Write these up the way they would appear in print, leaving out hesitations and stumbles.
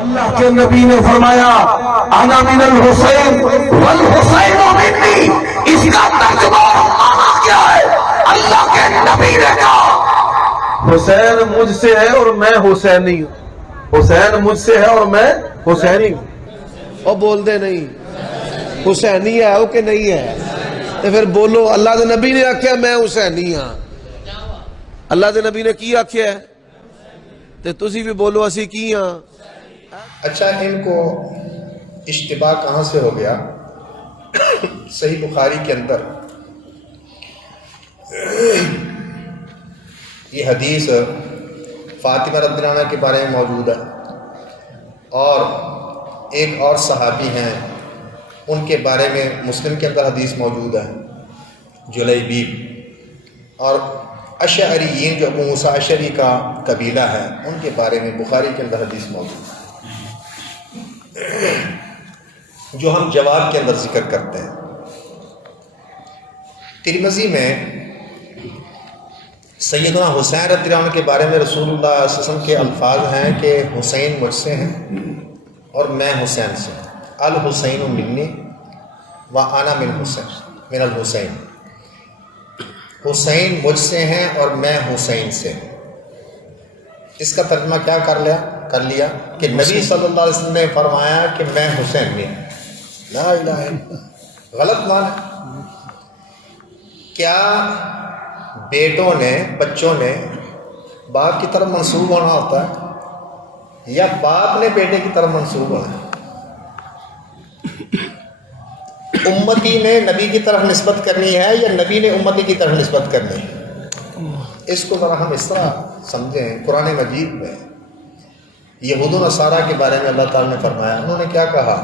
اللہ کے نبی نے فرمایا انا من الحسین والحسین منی، اس کا ترجمہ کیا ہے؟ اللہ کے نبی نے کہا حسین مجھ سے ہے اور میں حسینی ہوں، حسین مجھ سے ہے اور میں حسینی ہوں۔ اور بول دے نہیں حسینی ہے وہ کہ نہیں ہے، تو پھر بولو اللہ دے نبی نے آکھیا میں حسینی ہاں، اللہ دے نبی نے کی آکھیا ہے، تو تسی بھی بولو اسی کی ہاں۔ اچھا، ان کو اشتباہ کہاں سے ہو گیا؟ صحیح بخاری کے اندر یہ حدیث فاطمہ رضی اللہ عنہ کے بارے میں موجود ہے، اور ایک اور صحابی ہیں ان کے بارے میں مسلم کے اندر حدیث موجود ہے، جلیبیب، اور اشعریین جو ابو موسیٰ اشعری کا قبیلہ ہے ان کے بارے میں بخاری کے اندر حدیث موجود ہے، جو ہم جواب کے اندر ذکر کرتے ہیں۔ ترمذی میں سیدنا حسین رضی اللہ عنہ کے بارے میں رسول اللہ صلی اللہ علیہ وسلم کے الفاظ ہیں کہ حسین مجھ سے ہیں اور میں حسین سے ہوں، الحسین منی و انا من الحسین، حسین مجھ سے ہیں اور میں حسین سے ہوں۔ اس کا ترجمہ کیا کر لیا کہ نبی صلی اللہ علیہ وسلم نے فرمایا کہ میں حسین نہیں ہوں، لا الہ الا اللہ، غلط معنی۔ کیا بیٹوں نے، بچوں نے باپ کی طرف منسوب ہونا ہوتا ہے یا باپ نے بیٹے کی طرف منسوب ہونا ہے؟ امتی نے نبی کی طرف نسبت کرنی ہے یا نبی نے امتی کی طرف نسبت کرنی ہے؟ اس کو ذرا ہم اس طرح سمجھیں۔ قرآن مجید میں یہود و نصارہ کے بارے میں اللہ تعالیٰ نے فرمایا، انہوں نے کیا کہا؟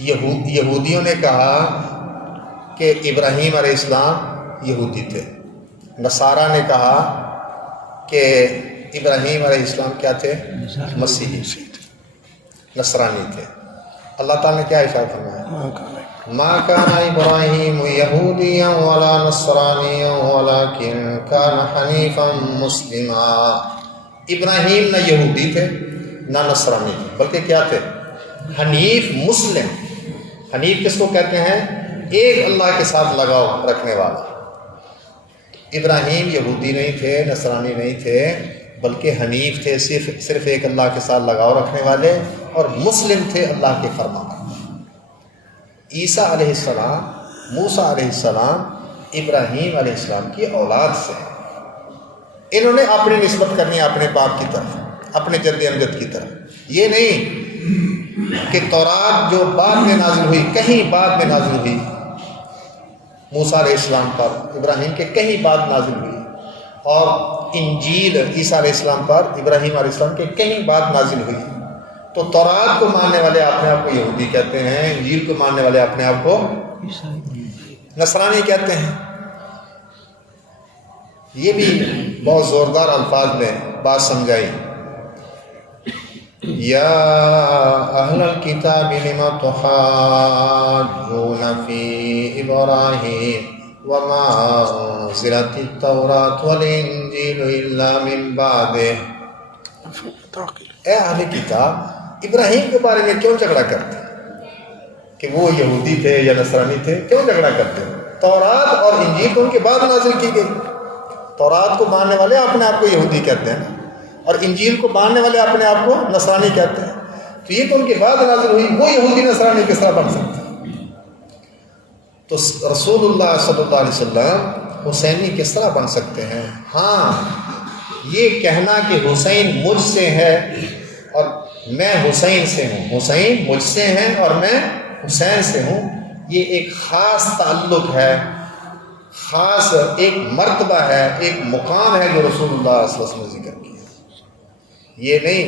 یہودیوں نے کہا کہ ابراہیم علیہ السلام یہودی تھے، نصارہ نے کہا کہ ابراہیم علیہ السلام کیا تھے؟ مسیحی، نصرانی تھے۔ اللہ تعالیٰ نے کیا ارشاد فرمایا؟ ما کان ابراہیم یہودیا ولا نصرانیا ولکن کان حنیفا مسلما۔ ابراہیم نہ یہودی تھے نہ نصرانی تھے، بلکہ کیا تھے؟ حنیف مسلم۔ حنیف کس کو کہتے ہیں؟ ایک اللہ کے ساتھ لگاؤ رکھنے والا۔ ابراہیم یہودی نہیں تھے، نصرانی نہیں تھے، بلکہ حنیف تھے، صرف ایک اللہ کے ساتھ لگاؤ رکھنے والے، اور مسلم تھے اللہ کے فرمان۔ عیسیٰ علیہ السلام، موسیٰ علیہ السلام ابراہیم علیہ السلام کی اولاد سے، انہوں نے اپنی نسبت کرنی ہے اپنے باپ کی طرف، اپنے جد امجد کی طرف۔ یہ نہیں کہ تورات جو بعد میں نازل ہوئی، کہیں بعد میں نازل ہوئی، موسیٰ علیہ السلام پر، ابراہیم کے کہیں بعد نازل ہوئی، اور انجیل عیسیٰ علیہ السلام پر، ابراہیم علیہ السلام کے کہیں بعد نازل ہوئی، تو تورات کو ماننے والے اپنے آپ کو یہودی کہتے ہیں، انجیل کو ماننے والے اپنے آپ کو نصرانی کہتے ہیں۔ یہ بھی بہت زوردار الفاظ میں بات سمجھائی۔ یا اہل الکتاب لم تحاجون فی ابراہیم وما انزلت التوراۃ والانجیل الا من بعدہ۔ اے اہل کتاب، ابراہیم کے بارے میں کیوں جھگڑا کرتے کہ وہ یہودی تھے یا نصرانی تھے؟ کیوں جھگڑا کرتے؟ تورات اور انجیل تو ان کے بعد نازل کی گئی۔ تورات کو ماننے والے اپنے آپ کو یہودی کہتے ہیں، اور انجیل کو ماننے والے اپنے آپ کو نصرانی کہتے ہیں، تو یہ تو ان کے بعد نازل ہوئی، وہ یہودی نصرانی کس طرح بن سکتے ہیں؟ تو رسول اللہ صلی اللہ علیہ وسلم حسینی کس طرح بن سکتے ہیں؟ ہاں، یہ کہنا کہ حسین مجھ سے ہے اور میں حسین سے ہوں، حسین مجھ سے ہیں اور میں حسین سے ہوں، یہ ایک خاص تعلق ہے، خاص ایک مرتبہ ہے، ایک مقام ہے جو رسول اللہ صلی اللہ علیہ وسلم نے ذکر کیا۔ یہ نہیں،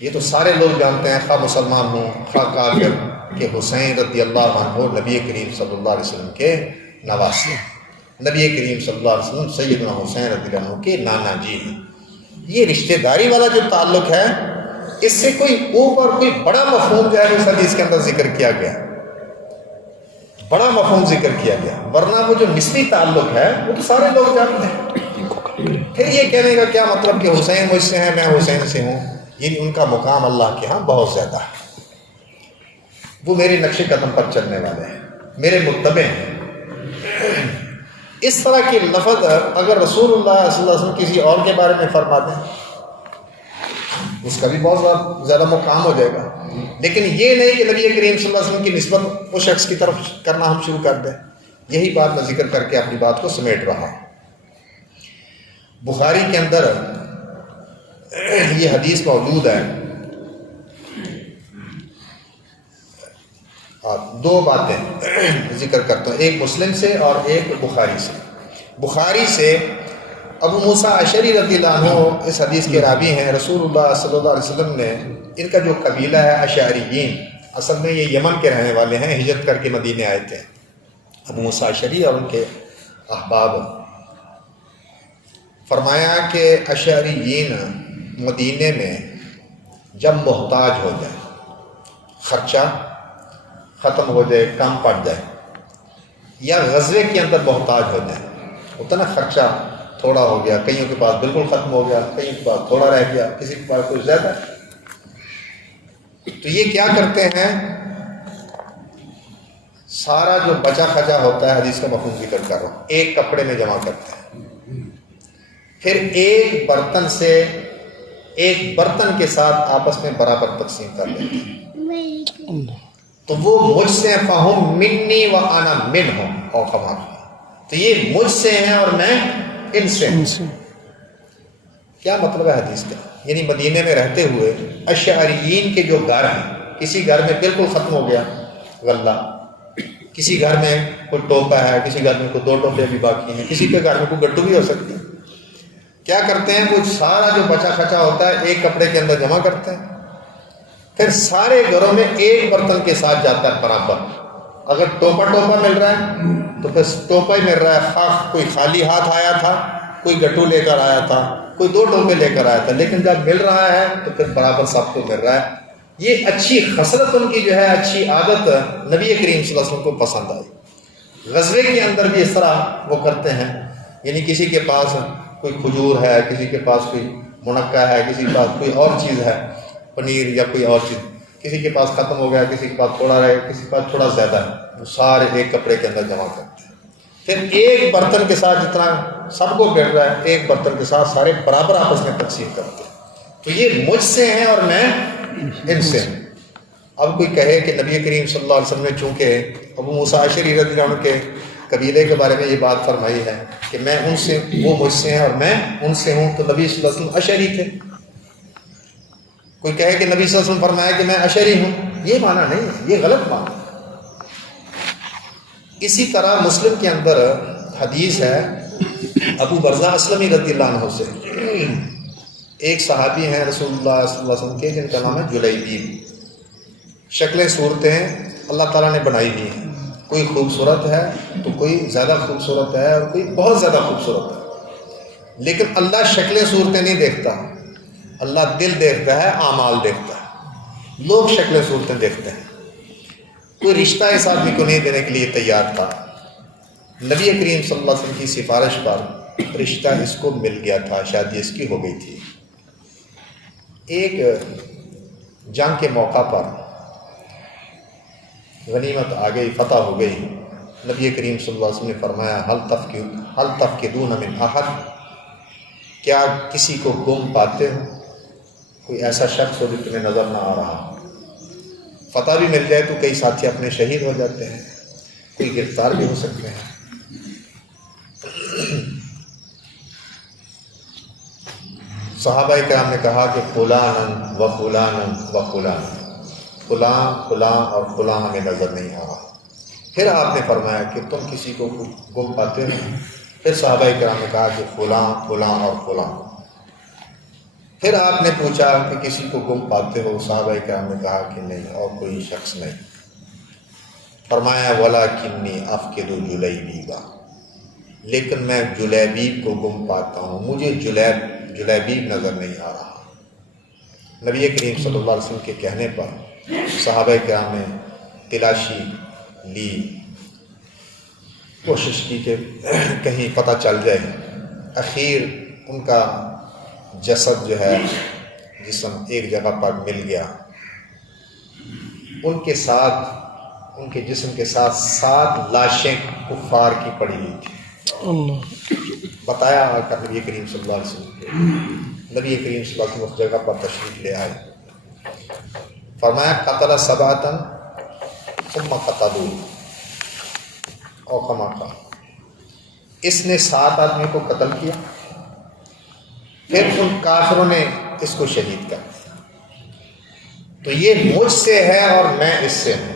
یہ تو سارے لوگ جانتے ہیں، خواہ مسلمان ہوں خواہ کافر، کہ حسین رضی اللہ عنہ نبی کریم صلی اللہ علیہ وسلم کے نواسے، نبی کریم صلی اللہ علیہ وسلم سیدنا حسین رضی اللہ عنہ کے نانا جی ہیں۔ یہ رشتہ داری والا جو تعلق ہے، اس سے کوئی اوپر کوئی بڑا مفہوم جو ہے اس حدیث کے اندر ذکر کیا گیا، بڑا مفہوم ذکر کیا گیا، ورنہ وہ جو نسبی تعلق ہے وہ تو سارے لوگ جانتے ہیں۔ پھر یہ کہنے کا کیا مطلب کہ حسین مجھ سے ہیں، میں حسین سے ہوں؟ یعنی ان کا مقام اللہ کے ہاں بہت زیادہ ہے، وہ میرے نقش قدم پر چلنے والے ہیں، میرے متبع ہیں۔ اس طرح کے لفظ اگر رسول اللہ صلی اللہ علیہ وسلم کسی اور کے بارے میں فرما دیں، اس کا بھی بہت زیادہ مقام ہو جائے گا، لیکن یہ نہیں کہ نبی کریم صلی اللہ علیہ وسلم کی نسبت اس شخص کی طرف کرنا ہم شروع کر دیں۔ یہی بات میں ذکر کر کے اپنی بات کو سمیٹ رہا ہوں۔ بخاری کے اندر یہ حدیث موجود ہے، دو باتیں ذکر کرتا ہوں، ایک مسلم سے اور ایک بخاری سے۔ بخاری سے ابو موسیٰ اشعری رضی اللہ عنہ اس حدیث کے راوی ہیں۔ رسول اللہ صلی اللہ علیہ وسلم نے ان کا جو قبیلہ ہے اشعریین، اصل میں یہ یمن کے رہنے والے ہیں، ہجرت کر کے مدینے آئے تھے، ابو موسیٰ اشعری اور ان کے احباب۔ فرمایا کہ اشعریین مدینے میں جب محتاج ہو جائے، خرچہ ختم ہو جائے، کم پڑ جائے، یا غزوے کے اندر محتاج ہو جائے، ہوتا نا خرچہ تھوڑا ہو گیا، کئیوں کے پاس بالکل ختم ہو گیا، کئیوں کے پاس تھوڑا رہ گیا، کسی کے پاس کچھ زیادہ، تو یہ کیا کرتے ہیں، سارا جو بچا کھچا ہوتا ہے، حدیث کا مفہوم ذکر کر رہا ہوں، ایک کپڑے میں جمع کرتے ہیں، پھر ایک برتن سے ایک برتن کے ساتھ آپس میں برابر تقسیم کر لیتے ہیں۔ تو وہ مجھ سے فہم منی و انا منہم او کما، تو یہ مجھ سے ہیں اور میں ان سے ہوں۔ کیا مطلب ہے حدیث کا؟ یعنی مدینے میں رہتے ہوئے اشعریین کے جو گھر ہیں، کسی گھر میں بالکل ختم ہو گیا غلہ، کسی گھر میں کوئی ٹوپا ہے، کسی گھر میں کوئی 2 ٹوپے بھی باقی ہیں، کسی کے گھر میں کوئی گڈو بھی ہو سکتی ہے، کیا کرتے ہیں وہ سارا جو بچا کھچا ہوتا ہے ایک کپڑے کے اندر جمع کرتے ہیں، پھر سارے گھروں میں ایک برتن کے ساتھ جاتا ہے برابر۔ اگر ٹوپا مل رہا ہے تو پھر ٹوپا ہی مل رہا ہے، خواہ کوئی خالی ہاتھ آیا تھا، کوئی گٹو لے کر آیا تھا، کوئی 2 ٹوپے لے کر آیا تھا، لیکن جب مل رہا ہے تو پھر برابر سب کو مل رہا ہے۔ یہ اچھی خصلت ان کی جو ہے، اچھی عادت نبی کریم صلی اللہ علیہ وسلم کو پسند آئی۔ غزوے کے اندر بھی اس طرح وہ کرتے ہیں، یعنی کسی کے پاس کوئی کھجور ہے، کسی کے پاس کوئی منقع ہے، کسی کے پاس کوئی اور چیز ہے، پنیر یا کوئی اور چیز، کسی کے پاس ختم ہو گیا، کسی کے پاس تھوڑا رہے، کسی کے پاس تھوڑا زیادہ ہے، وہ سارے ایک کپڑے کے اندر جمع کرتے ہیں، پھر ایک برتن کے ساتھ جتنا سب کو گر رہا ہے، ایک برتن کے ساتھ سارے برابر آپس میں تقسیم کرتے ہیں۔ تو یہ مجھ سے ہیں اور میں ان سے ہوں۔ اب کوئی کہے کہ نبی کریم صلی اللہ علیہ وسلم نے چونکہ ابو موسیٰ اشعری رضی اللہ عنہ کے قبیلے کے بارے میں یہ بات فرمائی ہے کہ میں ان سے، وہ مجھ سے ہیں اور میں ان سے ہوں، تو نبی صلی اللہ علیہ وسلم اشعری تھے۔ کوئی کہے کہ نبی صلی اللہ علیہ وسلم فرمایا کہ میں اشعری ہوں، یہ معنی نہیں ہے، یہ غلط معنی ہے۔ اسی طرح مسلم کے اندر حدیث ہے ابو برزہ اسلمی رضی اللہ عنہ سے، ایک صحابی ہیں رسول اللہ صلی اللہ علیہ وسلم کے، جن کا نام ہے جلیبیب۔ شکلیں صورتیں اللہ تعالیٰ نے بنائی ہوئی ہیں، کوئی خوبصورت ہے تو کوئی زیادہ خوبصورت ہے اور کوئی بہت زیادہ خوبصورت ہے، لیکن اللہ شکلیں صورتیں نہیں دیکھتا، اللہ دل دیکھتا ہے، اعمال دیکھتا ہے۔ لوگ شکلیں صورتیں دیکھتے ہیں۔ کوئی رشتہ اس آدمی کو نہیں دینے کے لیے تیار تھا، نبی کریم صلی اللہ علیہ وسلم کی سفارش پر رشتہ اس کو مل گیا تھا، شادی اس کی ہو گئی تھی۔ ایک جنگ کے موقع پر غنیمت آ گئی، فتح ہو گئی، نبی کریم صلی اللہ علیہ وسلم نے فرمایا حل تفقدون من احد، کیا کسی کو گم پاتے ہو؟ کوئی ایسا شخص ہو جو تمہیں نظر نہ آ رہا؟ فتح بھی مل جائے تو کئی ساتھی اپنے شہید ہو جاتے ہیں، کوئی گرفتار بھی ہو سکتے ہیں۔ صحابہ کرام نے کہا کہ فلاں و فلاں و فلاں، فلاں فلاں اور فلاں ہمیں نظر نہیں آ رہا۔ پھر آپ نے فرمایا کہ تم کسی کو گم پاتے ہو؟ پھر صحابہ کرام نے کہا کہ فلاں فلاں اور فلاں۔ پھر آپ نے پوچھا کہ کسی کو گم پاتے ہو؟ صحابہ کرام نے کہا کہ نہیں، اور کوئی شخص نہیں۔ فرمایا وَلَكِنِّي أَفْقِدُ جُلَيْبِيبَ، لیکن میں جلیبیب کو گم پاتا ہوں، مجھے جلیبیب نظر نہیں آ رہا۔ نبی کریم صلی اللہ علیہ وسلم کے کہنے پر صحابہ کرام نے تلاشی لی، کوشش کی کہ کہیں پتہ چل جائے۔ اخیر ان کا جسد جو ہے جسم ایک جگہ پر مل گیا، ان کے ساتھ ان کے جسم کے ساتھ 7 لاشیں کفار کی پڑی ہوئی تھی۔ بتایا آقا نبی کریم صلی اللہ علیہ وسلم کو، نبی کریم صلی اللہ علیہ وسلم اس جگہ پر تشریف لے آئے، فرمایا قتل سبعۃ ثم قتلوا، او کما قال، اس نے 7 آدمی کو قتل کیا، پھر ان کافروں نے اس کو شہید کر دیا۔ تو یہ مجھ سے ہے اور میں اس سے ہوں،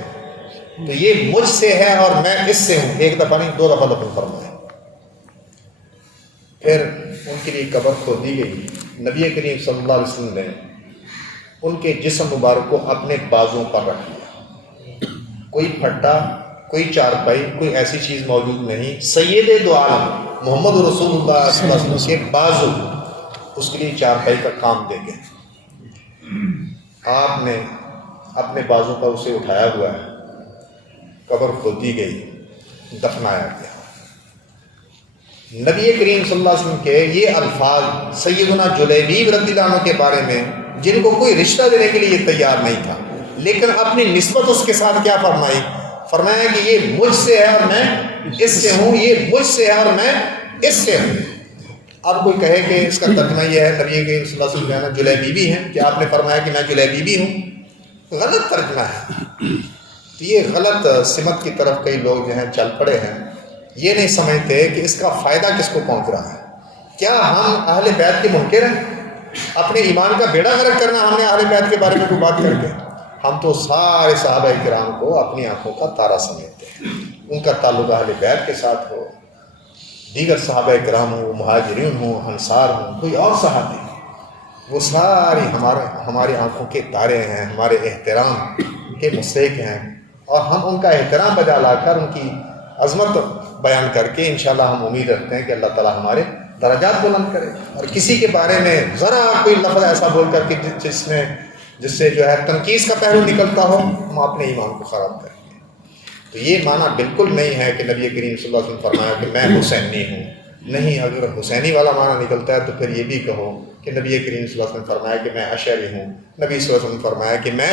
تو یہ مجھ سے ہے اور میں اس سے ہوں، ایک دفعہ نہیں 2 دفعہ لفظ فرمایا۔ پھر ان کے لیے قبر کھودی گئی، نبی کریم صلی اللہ علیہ وسلم نے ان کے جسم مبارک کو اپنے بازوں پر رکھ لیا، کوئی پھٹا، کوئی چارپائی، کوئی ایسی چیز موجود نہیں، سید دو عالم محمد رسول اللہ صلی اللہ علیہ وسلم کے بازو اس کے لیے چارپائی کا کام دے گئے۔ آپ نے اپنے بازو پر اسے اٹھایا ہوا ہے، قبر کھودی گئی، دفنایا گیا۔ نبی کریم صلی اللہ علیہ وسلم کے یہ الفاظ سیدنا جلیبیب رضی اللہ عنہ کے بارے میں، جن کو کوئی رشتہ دینے کے لیے یہ تیار نہیں تھا، لیکن اپنی نسبت اس کے ساتھ کیا فرمائی؟ فرمایا کہ یہ مجھ سے ہے اور میں اس سے ہوں، یہ مجھ سے ہے اور میں اس سے ہوں۔ اب کوئی کہے کہ اس کا ترجمہ یہ ہے نبی کریم صلی اللہ علیہ وسلم کہنا جلیبیبی ہیں کہ آپ نے فرمایا کہ میں جلیبیبی ہوں، غلط ترجمہ ہے۔ تو یہ غلط سمت کی طرف کئی لوگ جو ہیں چل پڑے ہیں، یہ نہیں سمجھتے کہ اس کا فائدہ کس کو پہنچ رہا ہے۔ کیا ہم اہل بیت کے منکر ہیں؟ اپنے ایمان کا بیڑا غرق کرنا ہم نے اہل بیت کے بارے میں کوئی بات کر کے؟ ہم تو سارے صحابہ کرام کو اپنی آنکھوں کا تارا سمجھتے ہیں، ان کا تعلق اہل بیت کے ساتھ ہو، دیگر صحابہ کرام ہوں، مہاجرین ہوں، انصار ہوں، کوئی اور صحابی، وہ ساری ہماری آنکھوں کے تارے ہیں، ہمارے احترام کے مستحق ہیں، اور ہم ان کا احترام بجا لا کر ان کی عظمت بیان کر کے انشاءاللہ ہم امید رکھتے ہیں کہ اللہ تعالیٰ ہمارے درجات بلند کرے۔ اور کسی کے بارے میں ذرا کوئی لفظ ایسا بول کر کے جس سے جو ہے تنقید کا پہلو نکلتا ہو، ہم اپنے ایمان کو خراب کریں گے۔ تو یہ معنی بالکل نہیں ہے کہ نبی کریم صلی اللہ علیہ وسلم فرمایا کہ میں حسینی ہوں، نہیں، اگر حسینی والا معنی نکلتا ہے تو پھر یہ بھی کہو کہ نبی کریم صلی اللہ علیہ وسلم فرمایا کہ میں اشعری ہوں، نبی صلی اللہ علیہ وسلم فرمایا کہ میں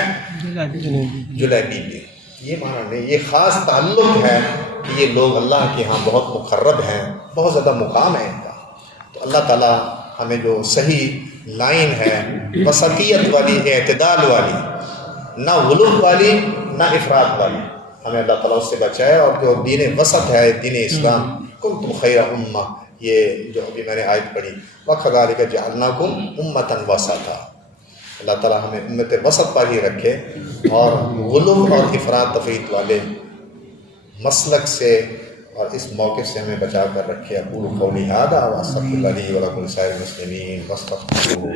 جلیبیبی۔ یہ معنی نہیں، یہ خاص تعلق ہے کہ یہ لوگ اللہ کے ہاں بہت مقرب ہیں، بہت زیادہ مقام ہے ان کا۔ تو اللہ تعالیٰ ہمیں جو صحیح لائن ہے، وسطیت والی، اعتدال والی، نہ غلو والی نہ افراط والی، ہمیں اللہ تعالیٰ اس سے بچائے، اور جو دین وسط ہے، دین اسلام، کنتم خیر امہ، یہ جو ابھی میں نے آیت پڑھی، وَكَذَلِكَ جَعَلْنَاكُمْ أُمَّةً وَسَطًا، اللہ تعالیٰ ہمیں امت وسط پر ہی رکھے، اور غلو اور افراط تفریط والے مسلک سے اور اس موقف سے ہمیں بچا کر رکھے۔ اقول قولی ھذا واستغفر اللہ لی ولکم ولسائر المسلمین واستغفروہ۔